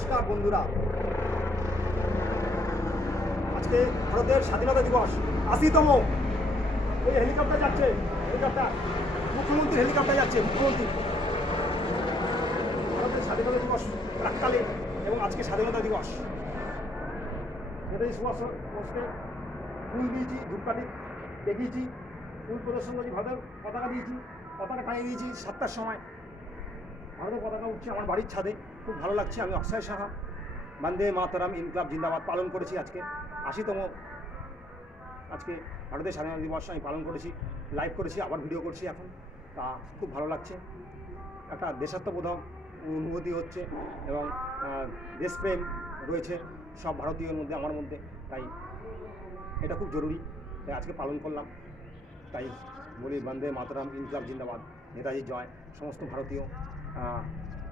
নমস্কার বন্ধুরা, আজকে ভারতের স্বাধীনতা দিবস ৮০তম। এই হেলিকপ্টার যাচ্ছে, মুখ্যমন্ত্রী হেলিকপ্টার যাচ্ছে। মুখ্যমন্ত্রী ভারতের স্বাধীনতা দিবস প্রাককালে এবং আজকে স্বাধীনতা দিবস। নেতাজি সুভাষ বোসকে ফুল দিয়েছি, ধূপকাঠি দেখিয়েছি, ফুল প্রদর্শন করেছি, ভারতের পতাকা দিয়েছি, পতাকা টাঙিয়ে দিয়েছি। ৭টার সময় ভারতের পতাকা উঠছে আমার বাড়ির ছাদে, খুব ভালো লাগছে। আমি অক্ষয় সাহা বন্দে মাতরম ইনকলাব জিন্দাবাদ পালন করেছি। আজকে ৮০তম, আজকে ভারতের স্বাধীনতা দিবস আমি পালন করেছি, লাইভ করেছি, আবার ভিডিও করছি এখন। তা খুব ভালো লাগছে, একটা দেশাত্মবোধক অনুভূতি হচ্ছে এবং দেশপ্রেম রয়েছে সব ভারতীয়ের মধ্যে, আমার মধ্যে। তাই এটা খুব জরুরি, তাই আজকে পালন করলাম। তাই বলি বন্দে মাতরম ইনকলাব জিন্দাবাদ, নেতাজির জয়। সমস্ত ভারতীয়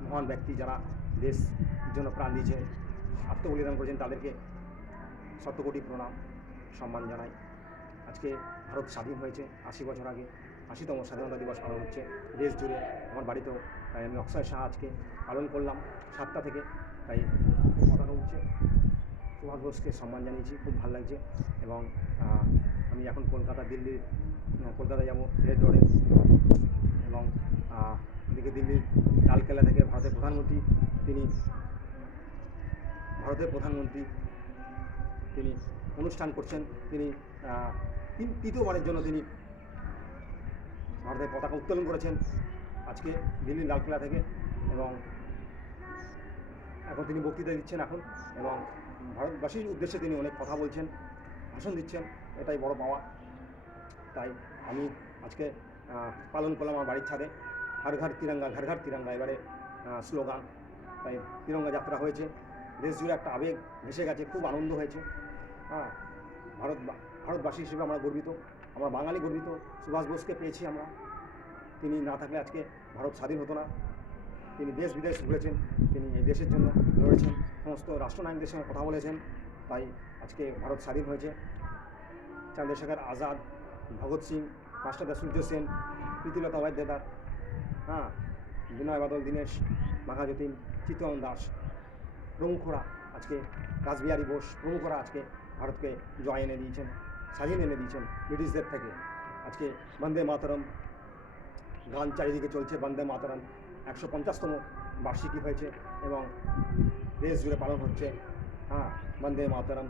মহান ব্যক্তি যারা দেশ জন্য প্রাণ দিয়েছেন, আত্মবলিদান করেছেন, তাদেরকে শতকোটি প্রণাম, সম্মান জানাই। আজকে ভারত স্বাধীন হয়েছে ৮০ বছর আগে, ৮০তম স্বাধীনতা দিবস পালন হচ্ছে দেশ জুড়ে, আমার বাড়িতেও। তাই আমি অক্ষয় সাহা আজকে পালন করলাম ৭টা থেকে। তাই পতাকা উঠছে, সুভাষ বোসকে সম্মান জানিয়েছি, খুব ভালো লাগছে। এবং আমি এখন কলকাতায় যাব রেড রোডে। এবং এদিকে দিল্লির লালকেল্লা থেকে ভারতের প্রধানমন্ত্রী তিনি অনুষ্ঠান করছেন। তিনি তৃতীয়বারের জন্য তিনি ভারতের পতাকা উত্তোলন করেছেন আজকে দিল্লির লালকেল্লা থেকে। এবং এখন তিনি বক্তৃতা দিচ্ছেন এখন, এবং ভারতবাসীর উদ্দেশ্যে তিনি অনেক কথা বলছেন, ভাষণ দিচ্ছেন। এটাই বড় পাওয়া। তাই আমি আজকে পালন করলাম আমার বাড়ির ছাদে। হর ঘর তিরঙ্গা, ঘর ঘর তিরঙ্গা এবারে স্লোগান। তাই তিরঙ্গা যাত্রা হয়েছে, দেশ জুড়ে একটা আবেগ ভেসে গেছে, খুব আনন্দ হয়েছে। ভারতবাসী হিসেবে আমরা গর্বিত, আমরা বাঙালি গর্বিত। সুভাষ বোসকে পেয়েছি আমরা, তিনি না থাকলে আজকে ভারত স্বাধীন হতো না। তিনি দেশ বিদেশ ঘুরেছেন, তিনি এই দেশের জন্য লড়েছেন, সমস্ত রাষ্ট্রনায়কদের সঙ্গে কথা বলেছেন। তাই আজকে ভারত স্বাধীন হয়েছে। চন্দ্রশেখর আজাদ, ভগৎ সিং, মাস্টারদা সূর্য সেন, প্রীতিলতা ওয়াদ্দেদার, বিনয় বাদল দীনেশ, বাঘাযতীন, চিত্তরঞ্জন দাস প্রমুখরা, আজকে রাসবিহারী বোস প্রমুখরা আজকে ভারতকে জয় এনে দিয়েছেন, স্বাধীন এনে দিয়েছেন ব্রিটিশদের থেকে। আজকে বন্দে মাতরম গান চারিদিকে চলছে। বন্দে মাতরম ১৫০তম বার্ষিকী হয়েছে এবং দেশ জুড়ে পালন হচ্ছে বন্দে মাতরম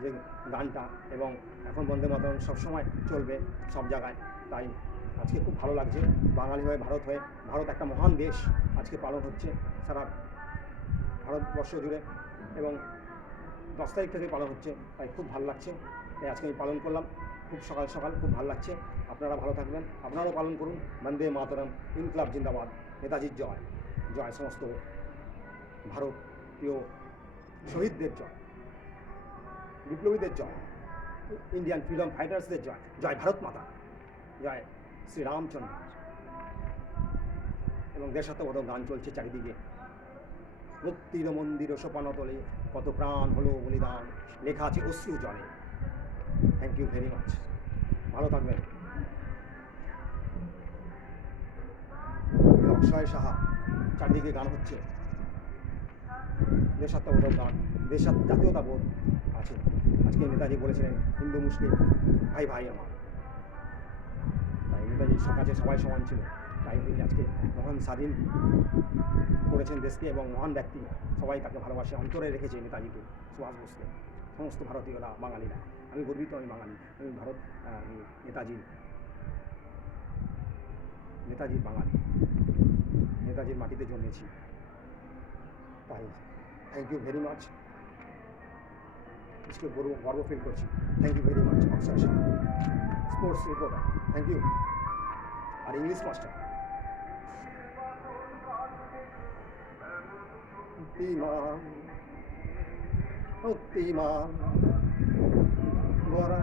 যে গানটা। এবং এখন বন্দে মাতরম সবসময় চলবে সব জায়গায়। তাই আজকে খুব ভালো লাগছে, বাঙালি হয়ে, ভারত একটা মহান দেশ আজকে পালন হচ্ছে সারা ভারতবর্ষ জুড়ে, এবং 10 তারিখ থেকে পালন হচ্ছে। তাই খুব ভালো লাগছে, তাই আজকে আমি পালন করলাম খুব সকাল সকাল, খুব ভালো লাগছে। আপনারা ভালো থাকবেন, আপনারাও পালন করুন। বন্দে মাতরম ইনকলাব জিন্দাবাদ, নেতাজির জয়, জয় সমস্ত ভারতীয় শহীদদের জয়, বিপ্লবীদের জয়, ইন্ডিয়ান ফ্রিডম ফাইটার্সদের জয়, জয় ভারত মাতা, জয় শ্রীরামচন্দ্র। এবং দেশাত্মবোধক গান চলছে চারিদিকে। মুক্তির মন্দির সোপানতলে কত প্রাণ হলো বলিদান, লেখা আছে অশ্রু জলে। থ্যাংক ইউ ভেরি মাচ, ভালো থাকবেন। অক্ষয় সাহা, চারদিকে গান হচ্ছে, দেশাত্মবোধক গান, জাতীয়তাবোধ আছে। আজকে নেতাজি বলেছিলেন হিন্দু মুসলিম ভাই ভাই আমার। তাই নেতাজির কাছে সবাই সমান ছিল। তাই তিনি আজকে মহান স্বাধীন করেছেন দেশকে, এবং মহান ব্যক্তি, সবাই তাকে ভালোবাসে, অন্তরে রেখেছে নেতাজিকে, সুভাষ বোসকে, সমস্ত ভারতীয়রা, বাঙালিরা। আমি গর্বিত, আমি বাঙালি, আমি নেতাজির বাঙালি, নেতাজির মাটিতে জন্মেছি। তাই থ্যাংক ইউ ভেরি মাচ, इसके गर्व फील करছি। Thank you very much Akshay Shah, sports reporter. Thank you. और इंग्लिश मास्टर मुक्तिमान गोरा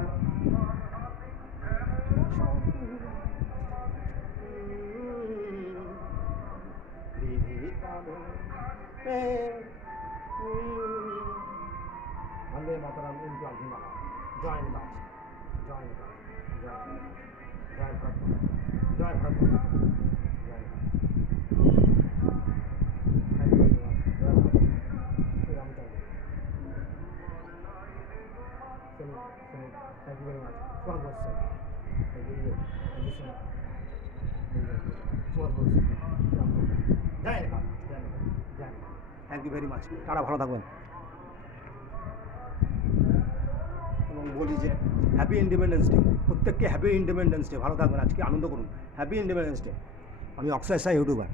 वंदे मातरम इनकलाब जिंदाबाद, जय नेताजी, जय नेताजी, जय भारत, जय भारत, जय Bharat. Thank you very much Subhash Bose sir thank you sir Subhash Bose জয় নেপাল জয় নেপাল জয় Nepal thank you very much তারা ভালো থাকবেন এবং বলি যে হ্যাপি ইন্ডিপেন্ডেন্স ডে প্রত্যেককে হ্যাপি ইন্ডিপেন্ডেন্স ডে ভালো থাকবেন আজকে আনন্দ করুন হ্যাপি ইন্ডিপেন্ডেন্স ডে আমি অক্ষয় সাহা ইউটিউবার